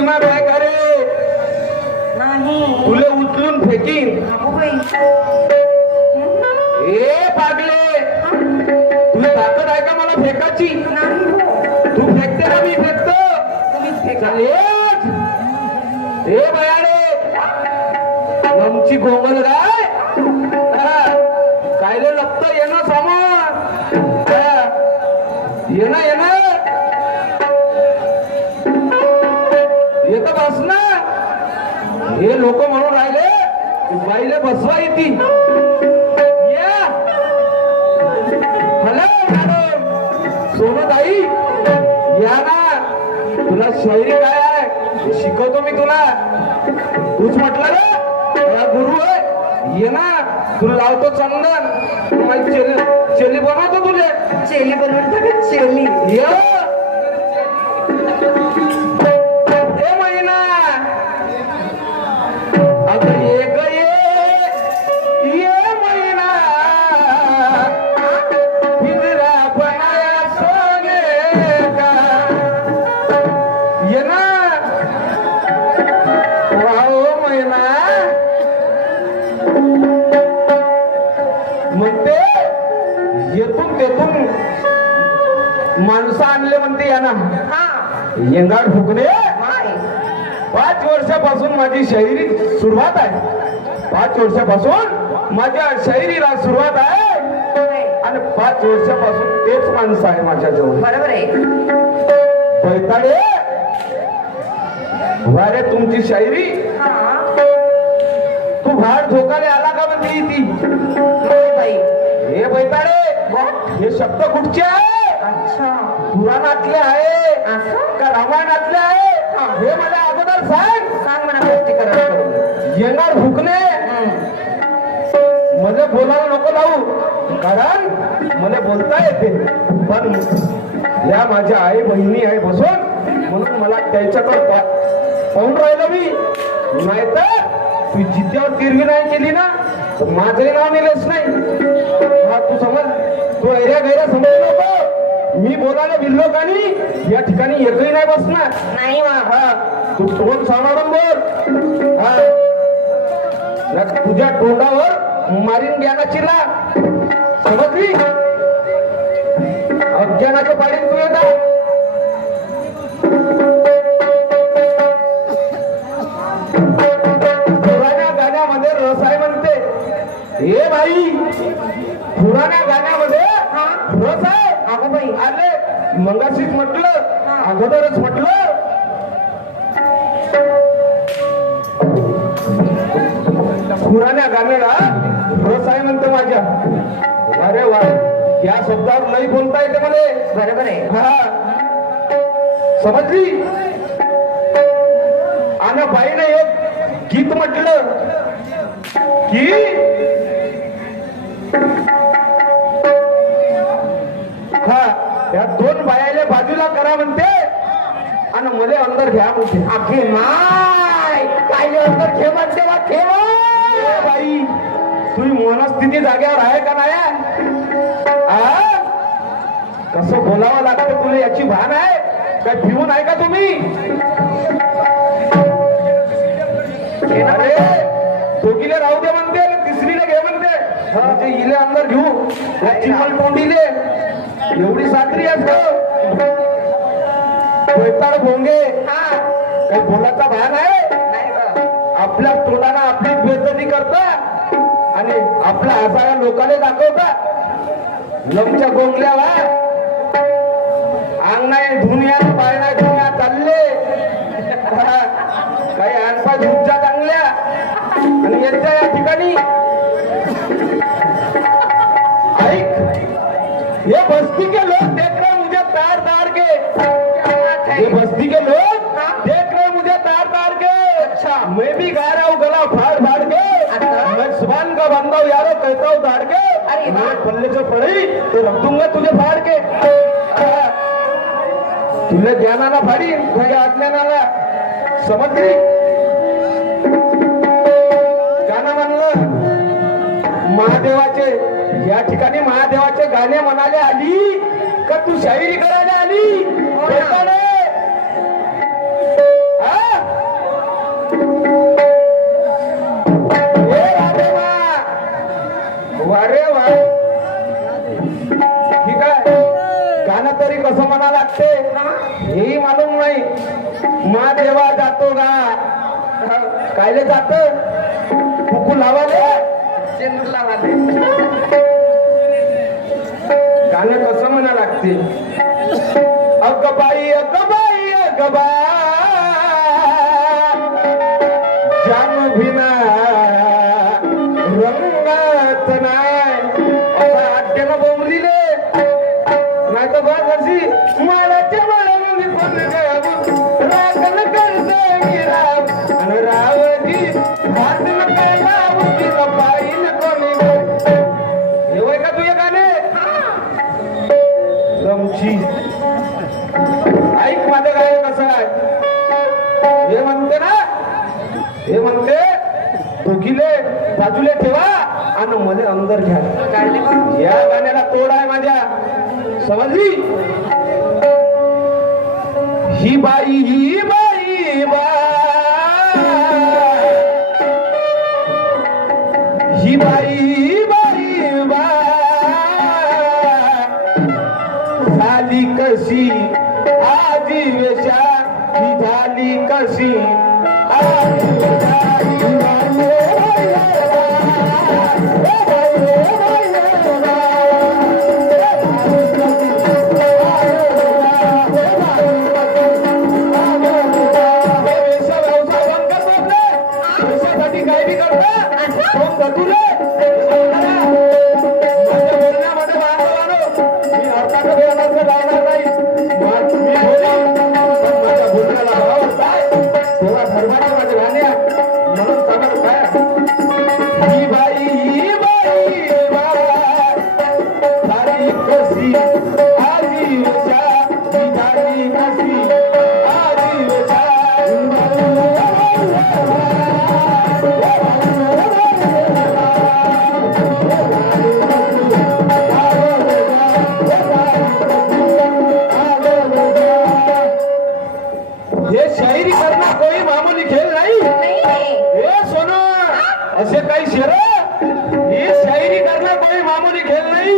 दिमाग आहे का रे? नाही तुला उचलून फेकीन. अगो बाई ए पागले, तुला ताकद आहे का मला फेकायची? नाही तू फेकते ना मी फेकतो. तुम्हीच फेका. ए बयाडे, आमची गोंगल काय कायले लागतं? येणं समोर येणं येणं येत बस ना. हे लोक म्हणून राहिले बाईले बसवा येते. या हॅलो मॅडम सोनताई, या ना. तुला शायरी काय आहे शिकवतो मी तुला. तूच म्हटलं रे या गुरु आहे. ये ना, तुला लावतो चंदन. माझी चेली बनवतो तुले. चेली बनवून टाका चेली. ये ए महिना अगं ये ग ये महिना पिंजरा बनाया सोने का. ये ना वाहो महिना. म्हणते येथून तेथून माणसं आणले म्हणते यांना. हा येंगाड फुकणे. नाही 5 वर्षापासून माझी शायरी सुरुवात आहे. 5 वर्षापासून माझ्या शायरीला सुरुवात आहे. आणि 5 वर्षापासून तेच माणसं आहे माझ्या जवळ. बरोबर आहे. बैताडे वारे तुमची शायरी हा तू भाड झोकाले आला का म्हणते ती. नाही बाई. हे बैताडे हे शब्द कुठचे आहे? अच्छा पुराणातले आहे असं का रामायणातले आहे? हे मला अगोदर सांग. सांग म्हणा स्पष्टीकरण करून. येणार भुकणे मला बोलायला नको लावू, कारण मला बोलता येते. पण या माझ्या आई बहिणी आहे बसून, म्हणून मला त्याच्याकडे पाहून राहिलं मी. नाहीतर तू जिद्यावर तिरवी नाही केली ना तर माझंही नाव नेलंच नाही. हा तू समज, तू ऐऱ्या गैऱ्या समजू नको. मी बोलायला बिल्लो का नाही या ठिकाणी एकही नाही बसणार. नाही वा. हा तू तोंड सांभाळून बोल. हा तुझ्या तोंडावर मारीन ज्ञानाची ला. समजली? अज्ञानाचं पाडीन तू येता. पुराण्या गाण्यामध्ये रस आहे म्हणते. हे बाई पुराण्या गाण्यामध्ये रस आहे. अगो बाई आले मंगाशीच म्हटलं, अगोदरच म्हटलं. पुराण्या गाण्याला रस आहे म्हणते माझ्या. अरे वा, या शब्दावर लई बोलता येते मला. बरोबर आहे. हा समजली? आणि बाईने एक गीत म्हटलं की हा या 2 बायाले बाजूला करा म्हणते आणि मले अंदर घ्या म्हणते. अगे माय काय अंदर ठेवा ठेवा ठेवा. ए बाई तुझी मनस्थिती जाग्यावर आहे का नाही? कसं बोलावं लागतं तुला याची भान आहे काय? भिवून आहे का तुम्ही? अरे दोघीले राहू दे म्हणते, तिसरीला घे म्हणते. म्हणजे इले अंदर घेऊ चिमल तोंडीले एवढी साखरी असतो. भोंगे हा काही बोलाचा भान आहे? नाही बा. आपल्या तोंडाला आपली बेइज्जती करता आणि आपल्या हसाया लोकांना दाखवता. लमच्या गोंगल्या वा अंग नाही धुनिया पाय नाही धुनिया चालले. काही अंगपाय धुपच्या चांगल्या आणि यांच्या या ठिकाणी ऐक. ये बस्ती के लोग देख रहे मुझे तार तार के. ये बस्ती के लोग देख रहे मुझे तार तार के. अच्छा मैं भी गा रहा हूँ गला फाड़ फाड़ के. मैं सुभान का बंदा हूँ यारो, कहता हूँ दाड़ के. अरे मेरे पल्ले से पड़ी तो रख दूंगा तुझे फाड़ के. तुला ज्ञानाला फाडी तुझ्या अज्ञानाला. समजली? गाणं म्हणलं महादेवाचे. या ठिकाणी महादेवाचे गाणे म्हणाले आली का तू शायरी करायला आली? हा गाणं तरी कसं म्हणा लागते हेही मालूम नाही. मा देवा जातो गा कायले जात कुकू लावाले चेंडू लावाले. गाणं कसं म्हणा लागते अगबाई अगबाई अगबा जान भिना रंगात नाही असा आट्यानं बोंबलीले नाही तर बस अशी माळाच्या माळामध्ये कोण राखण करते मी राम आणि रावजी हात नका होती बाई न कोणी हे वय का तुझे गाणे गमची ऐक माझं गाणं कसं आहे हे म्हणते ना हे म्हणते दोघीले बाजूले ठेवा आणि मध्ये अंदर घ्या. या गाण्याला तोड आहे माझ्या समजली. ही बाई बा ही बाई बा झाली कशी आजी वेशा ही झाली कशी असे काही शेर ये शायरी करना कोई मामूली खेल नहीं.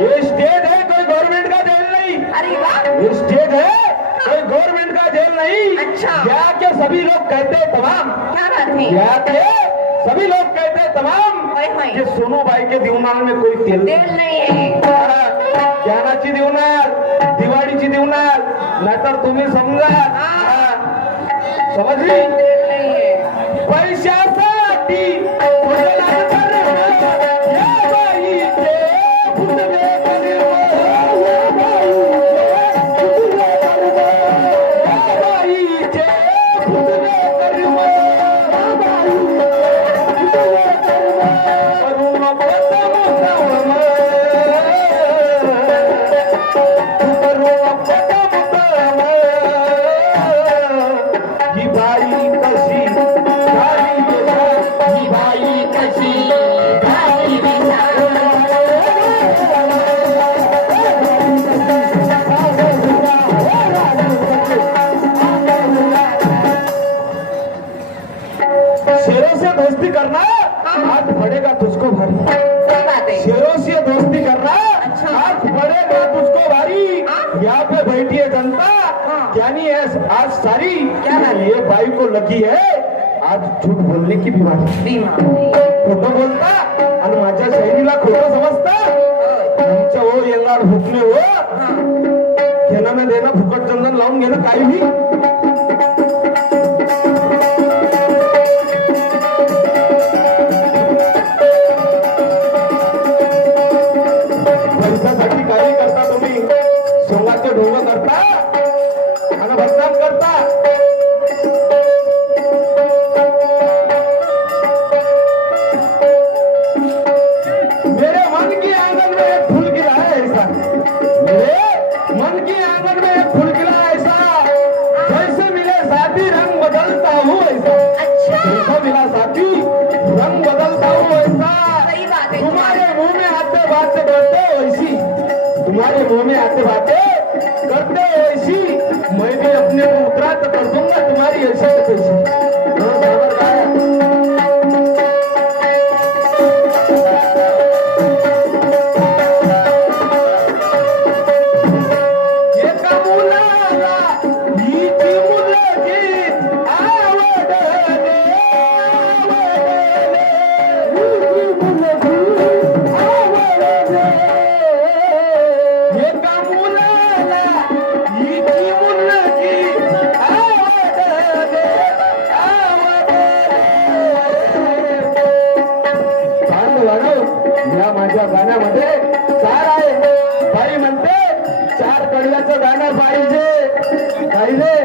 ये स्टेज है कोई गवर्नमेंट का जेल नहीं. अरे वाह. ये स्टेज है कोई गवर्नमेंट का जेल नहीं. अच्छा. यहाँ के सभी लोग कहते हैं तमाम. क्या बात है. यहाँ के सभी लोग कहते हैं तमाम कि सोनूबाई के दिवनार में कोई तेल नहीं है. ज्ञानाची दिवनार दिवाळीची दिवनार नाहीतर तुम्ही समजा समजली पैशासाठी शेरों से दोस्ती करना हाथ पड़ेगा तुझको भारी. शेरों से दोस्ती करना हाथ पड़ेगा तुझको भारी. यहाँ पे बैठी है जनता ज्ञानी है आज सारी. क्या ये बाई को लगी है आज झूठ बोलने की बीमारी. खोटं बोलता आणि माझ्या शैलीला खोटं समजता. तुमच्या हो येणार भुकणे हो घेणं न देणं फुकट चंदन लावून घेणं काही पैशासाठी काही करता तुम्ही सोंगाचे ढोंग करता आणि बदनाम करता. मेरे मन की आंगन में एक फूल गिरा है ऐसा. मेरे मन की आंगन में एक फूल गिरा ऐसा. जैसे मिले साथी रंग बदलता हूँ ऐसा. जैसा मिला साथी रंग बदलता हूँ ऐसा. तुम्हारे मुंह में आते बातें करते वैसी. तुम्हारे मुंह में आते बातें करते वैसी. मैं भी अपने को उतरा तो कर दूंगा तुम्हारी ऐसी तो कैसी. नाही रे